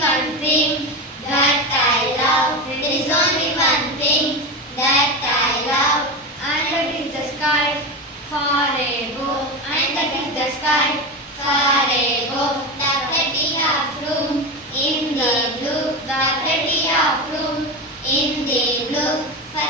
one thing that I love. There is only one thing that I love, and that is the sky far above. And that is the sky far above. The plenty of room in the blue. The plenty of room in the blue. For